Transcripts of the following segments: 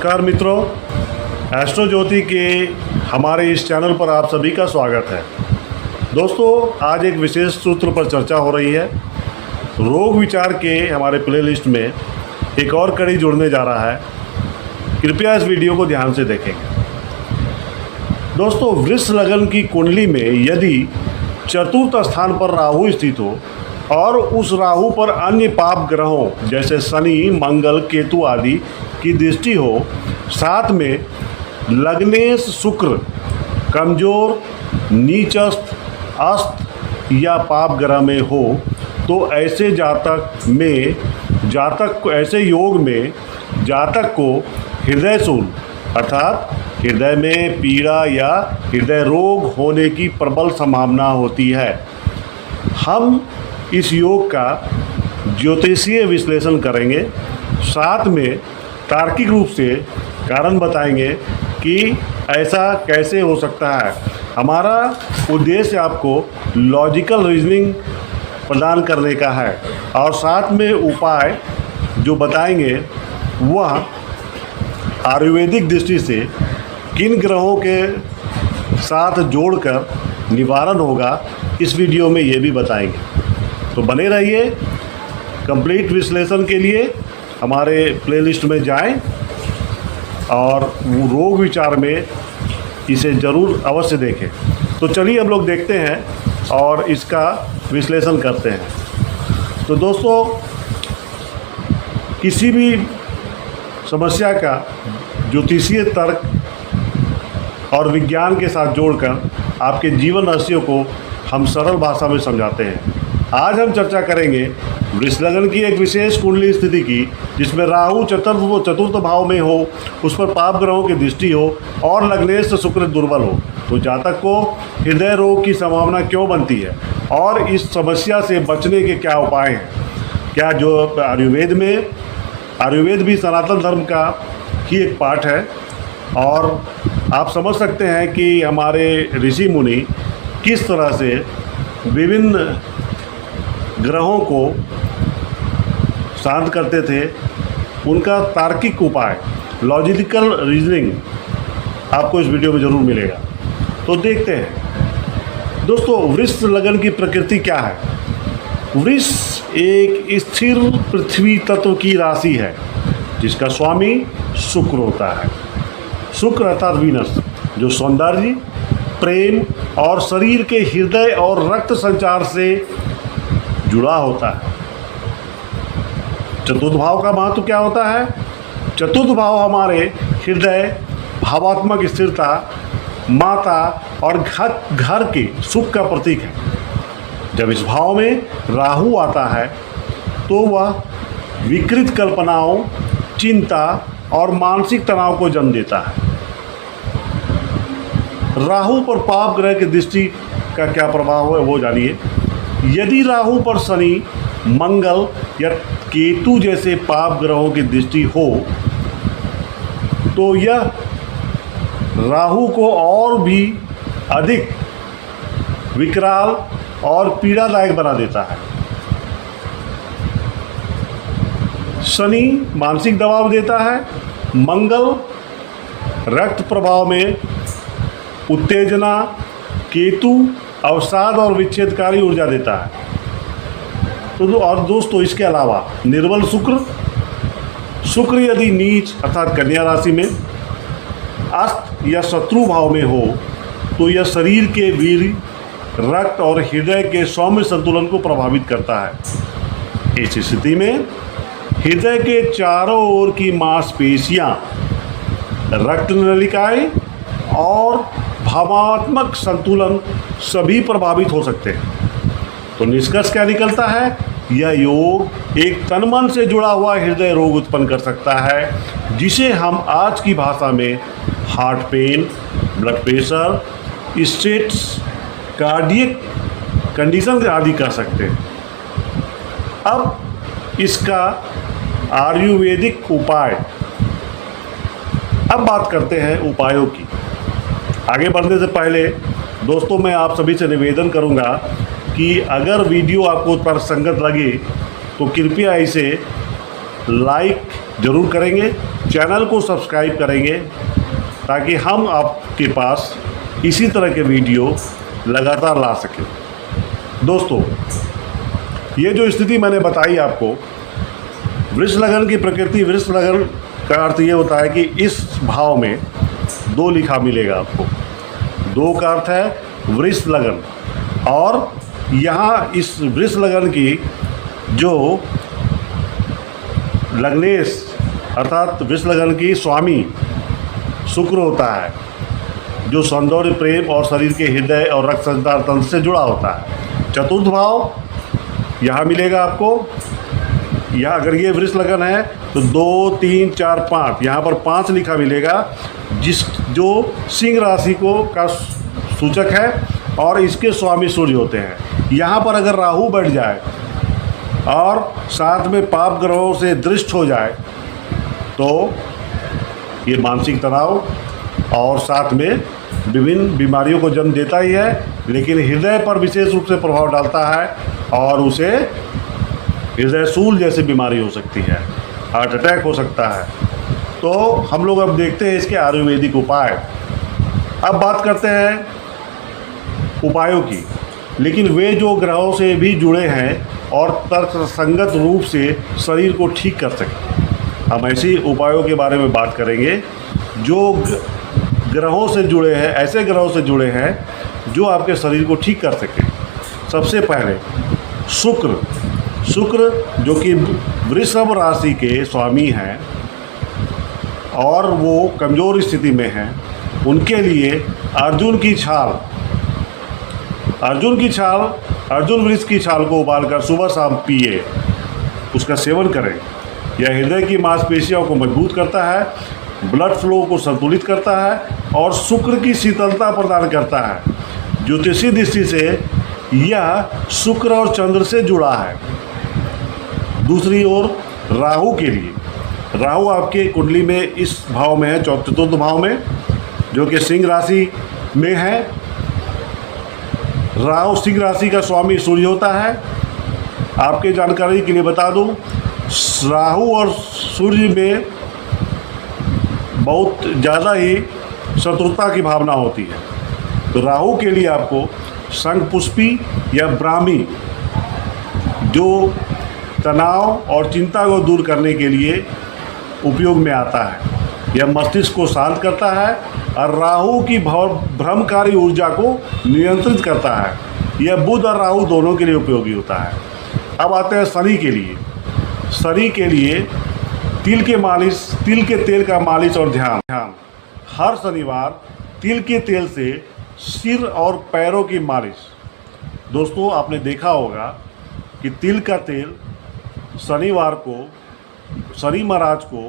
नमस्कार मित्रों, एस्ट्रो ज्योति के हमारे इस चैनल पर आप सभी का स्वागत है। दोस्तों, आज एक विशेष सूत्र पर चर्चा हो रही है। रोग विचार के हमारे प्लेलिस्ट में एक और कड़ी जुड़ने जा रहा है। कृपया इस वीडियो को ध्यान से देखेंगे। दोस्तों, वृष लगन की कुंडली में यदि चतुर्थ स्थान पर राहु स्थित हो और उस राहु पर अन्य पाप ग्रहों जैसे शनि, मंगल, केतु आदि की दृष्टि हो, साथ में लग्नेश शुक्र कमजोर, नीचस्थ, अस्त या पाप ग्रह में हो, तो ऐसे ऐसे योग में जातक को हृदय शूल अर्थात हृदय में पीड़ा या हृदय रोग होने की प्रबल संभावना होती है। हम इस योग का ज्योतिषीय विश्लेषण करेंगे, साथ में तार्किक रूप से कारण बताएंगे कि ऐसा कैसे हो सकता है। हमारा उद्देश्य आपको लॉजिकल रीजनिंग प्रदान करने का है और साथ में उपाय जो बताएंगे वह आयुर्वेदिक दृष्टि से किन ग्रहों के साथ जोड़कर निवारण होगा, इस वीडियो में ये भी बताएंगे। तो बने रहिए। कंप्लीट विश्लेषण के लिए हमारे प्लेलिस्ट में जाएं और रोग विचार में इसे ज़रूर अवश्य देखें। तो चलिए हम लोग देखते हैं और इसका विश्लेषण करते हैं। तो दोस्तों, किसी भी समस्या का ज्योतिषीय तर्क और विज्ञान के साथ जोड़कर आपके जीवन रहस्यों को हम सरल भाषा में समझाते हैं। आज हम चर्चा करेंगे वृष लगन की एक विशेष कुंडली स्थिति की, जिसमें राहु चतुर्थ भाव में हो, उस पर पाप ग्रहों की दृष्टि हो और लग्नेश शुक्र दुर्बल हो, तो जातक को हृदय रोग की संभावना क्यों बनती है और इस समस्या से बचने के क्या उपाय हैं। क्या जो आयुर्वेद भी सनातन धर्म का ही एक पार्ट है और आप समझ सकते हैं कि हमारे ऋषि मुनि किस तरह से विभिन्न ग्रहों को शांत करते थे। उनका तार्किक उपाय, लॉजिकल रीजनिंग आपको इस वीडियो में ज़रूर मिलेगा। तो देखते हैं। दोस्तों, वृष लगन की प्रकृति क्या है। वृष एक स्थिर पृथ्वी तत्व की राशि है जिसका स्वामी शुक्र होता है। शुक्र अर्थात वीनस, जो सौंदर्य, प्रेम और शरीर के हृदय और रक्त संचार से जुड़ा होता है। चतुर्थ भाव का महत्व क्या होता है। चतुर्थ भाव हमारे हृदय, भावात्मक स्थिरता, माता और घर के सुख का प्रतीक है। जब इस भाव में राहु आता है तो वह विकृत कल्पनाओं, चिंता और मानसिक तनाव को जन्म देता है। राहु पर पाप ग्रह की दृष्टि का क्या प्रभाव है वो जानिए। यदि राहु पर शनि, मंगल या केतु जैसे पाप ग्रहों की दृष्टि हो तो यह राहु को और भी अधिक विकराल और पीड़ादायक बना देता है। शनि मानसिक दबाव देता है, मंगल रक्त प्रभाव में उत्तेजना, केतु अवसाद और विच्छेदकारी ऊर्जा देता है। और दोस्तों, इसके अलावा निर्बल शुक्र यदि नीच अर्थात कन्या राशि में, अस्त या शत्रु भाव में हो तो यह शरीर के वीर, रक्त और हृदय के सौम्य संतुलन को प्रभावित करता है। इस स्थिति में हृदय के चारों ओर की मांसपेशियां, रक्त नलिकाएं और भावात्मक संतुलन सभी प्रभावित हो सकते हैं। तो निष्कर्ष क्या निकलता है। यह योग एक तन मन से जुड़ा हुआ हृदय रोग उत्पन्न कर सकता है, जिसे हम आज की भाषा में heart pen, blood pressure, stress, cardiac condition आदि कह सकते हैं। अब इसका आयुर्वेदिक उपाय, अब बात करते हैं उपायों की। आगे बढ़ने से पहले दोस्तों, मैं आप सभी से निवेदन करूंगा कि अगर वीडियो आपको तर्कसंगत लगे तो कृपया इसे लाइक ज़रूर करेंगे, चैनल को सब्सक्राइब करेंगे ताकि हम आपके पास इसी तरह के वीडियो लगातार ला सकें। दोस्तों, ये जो स्थिति मैंने बताई आपको, वृष लगन की प्रकृति, वृष लगन का अर्थ ये होता है कि इस भाव में 2 लिखा मिलेगा आपको। 2 का अर्थ है वृष लगन, और यहाँ इस वृष लगन की जो लग्नेश अर्थात वृष लगन की स्वामी शुक्र होता है, जो सौंदर्य, प्रेम और शरीर के हृदय और रक्त संचार तंत्र से जुड़ा होता है। चतुर्थ भाव यहाँ मिलेगा आपको। यहाँ अगर ये वृष लगन है तो 2, 3, 4, 5, यहाँ पर 5 लिखा मिलेगा, जो सिंह राशि का सूचक है और इसके स्वामी सूर्य होते हैं। यहाँ पर अगर राहु बैठ जाए और साथ में पाप ग्रहों से दृष्ट हो जाए तो ये मानसिक तनाव और साथ में विभिन्न बीमारियों को जन्म देता ही है, लेकिन हृदय पर विशेष रूप से प्रभाव डालता है और उसे हृदयशूल जैसी बीमारी हो सकती है, हार्ट अटैक हो सकता है। तो हम लोग अब देखते हैं इसके आयुर्वेदिक उपाय। अब बात करते हैं उपायों की, लेकिन वे जो ग्रहों से भी जुड़े हैं और तर्कसंगत रूप से शरीर को ठीक कर सकें। हम ऐसे उपायों के बारे में बात करेंगे जो ग्रहों से जुड़े हैं, ऐसे ग्रहों से जुड़े हैं जो आपके शरीर को ठीक कर सकें। सबसे पहले शुक्र जो कि वृषभ राशि के स्वामी हैं और वो कमज़ोर स्थिति में हैं, उनके लिए अर्जुन वृक्ष की छाल को उबालकर सुबह शाम पिए, उसका सेवन करें। यह हृदय की मांसपेशियों को मजबूत करता है, ब्लड फ्लो को संतुलित करता है और शुक्र की शीतलता प्रदान करता है। ज्योतिषीय दृष्टि से यह शुक्र और चंद्र से जुड़ा है। दूसरी ओर राहु के लिए, राहु आपके कुंडली में इस भाव में है, चतुर्थ भाव में, जो कि सिंह राशि में है। राहु सिंह राशि का स्वामी सूर्य होता है। आपके जानकारी के लिए बता दूं, राहु और सूर्य में बहुत ज़्यादा ही शत्रुता की भावना होती है। तो राहु के लिए आपको शंखपुष्पी या ब्राह्मी, जो तनाव और चिंता को दूर करने के लिए उपयोग में आता है, यह मस्तिष्क को शांत करता है और राहु की भ्रमकारी ऊर्जा को नियंत्रित करता है। यह बुध और राहु दोनों के लिए उपयोगी होता है। अब आते हैं शनि के लिए। शनि के लिए तिल के तेल का मालिश और ध्यान। हर शनिवार तिल के तेल से सिर और पैरों की मालिश। दोस्तों, आपने देखा होगा कि तिल का तेल शनिवार को शनि महाराज को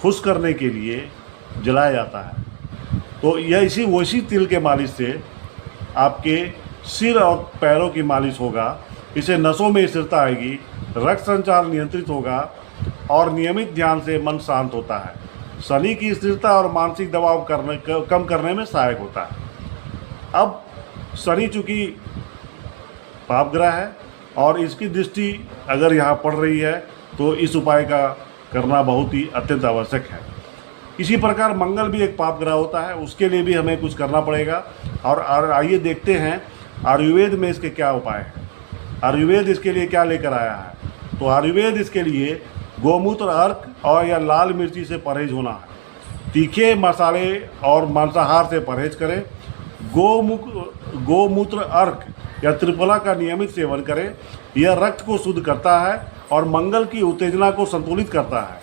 खुश करने के लिए जलाया जाता है। तो यह वैसी तिल के मालिश से आपके सिर और पैरों की मालिश होगा। इससे नसों में स्थिरता आएगी, रक्त संचार नियंत्रित होगा और नियमित ध्यान से मन शांत होता है। शनि की स्थिरता और मानसिक दबाव कम करने में सहायक होता है। अब शनि चूँकि पाप ग्रह है और इसकी दृष्टि अगर यहाँ पड़ रही है तो इस उपाय का करना बहुत ही अत्यंत आवश्यक है। इसी प्रकार मंगल भी एक पाप ग्रह होता है, उसके लिए भी हमें कुछ करना पड़ेगा। और आइए देखते हैं आयुर्वेद में इसके क्या उपाय हैं, आयुर्वेद इसके लिए क्या लेकर आया है। तो आयुर्वेद इसके लिए गोमूत्र अर्क और या लाल मिर्ची से परहेज होना है। तीखे मसाले और मांसाहार से परहेज करें। गोमूत्र अर्क या त्रिफला का नियमित सेवन करें। यह रक्त को शुद्ध करता है और मंगल की उत्तेजना को संतुलित करता है।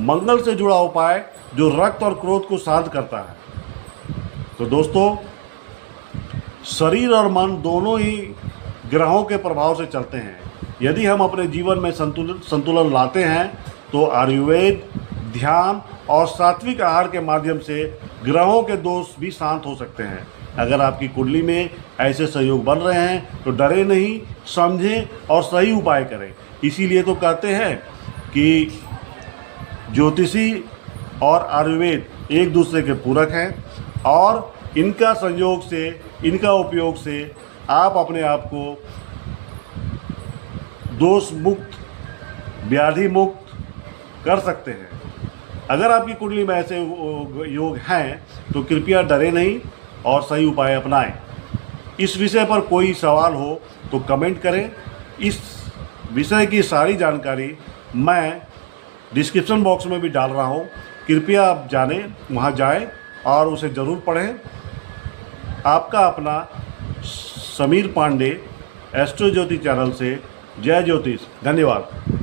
मंगल से जुड़ा उपाय जो रक्त और क्रोध को शांत करता है। तो दोस्तों, शरीर और मन दोनों ही ग्रहों के प्रभाव से चलते हैं। यदि हम अपने जीवन में संतुलन लाते हैं तो आयुर्वेद, ध्यान और सात्विक आहार के माध्यम से ग्रहों के दोष भी शांत हो सकते हैं। अगर आपकी कुंडली में ऐसे सहयोग बन रहे हैं तो डरे नहीं, समझें और सही उपाय करें। इसीलिए तो कहते हैं कि ज्योतिषी और आयुर्वेद एक दूसरे के पूरक हैं और इनका संयोग से, इनका उपयोग से आप अपने आप को दोष मुक्त व्याधि मुक्त कर सकते हैं। अगर आपकी कुंडली में ऐसे योग हैं तो कृपया डरे नहीं और सही उपाय अपनाएं। इस विषय पर कोई सवाल हो तो कमेंट करें। इस विषय की सारी जानकारी मैं डिस्क्रिप्शन बॉक्स में भी डाल रहा हूँ, कृपया आप जानें, वहाँ जाएं और उसे ज़रूर पढ़ें। आपका अपना समीर पांडे एस्ट्रो ज्योति चैनल से जय ज्योतिष। धन्यवाद।